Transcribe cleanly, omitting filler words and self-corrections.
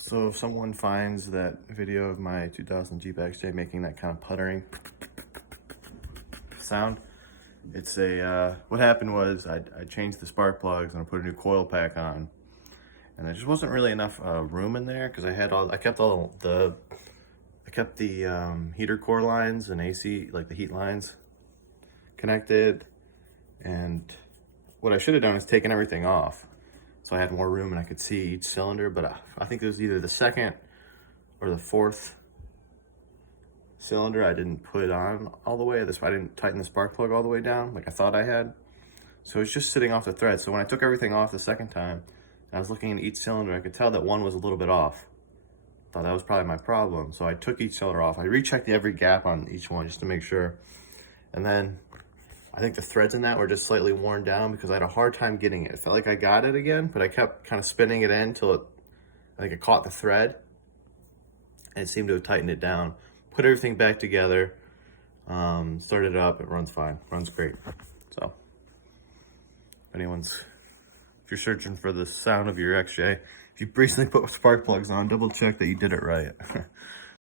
So if someone finds that video of my 2000 Jeep XJ making that kind of puttering sound, it's what happened was I changed the spark plugs and I put a new coil pack on, and there just wasn't really enough room in there because I kept the heater core lines and AC, like the heat lines, connected. And what I should have done is taken everything off, so I had more room and I could see each cylinder. But I think it was either the second or the fourth cylinder I didn't put on all the way. I didn't tighten the spark plug all the way down like I thought I had. So it's just sitting off the thread. So when I took everything off the second time, I was looking at each cylinder, I could tell that one was a little bit off. Thought that was probably my problem. So I took each cylinder off. I rechecked every gap on each one just to make sure. And then I think the threads in that were just slightly worn down because I had a hard time getting it. It felt like I got it again, but I kept kind of spinning it in till I think it caught the thread, and it seemed to have tightened it down. Put everything back together, started it up, it runs fine, runs great. So if you're searching for the sound of your XJ, if you recently put spark plugs on, double check that you did it right.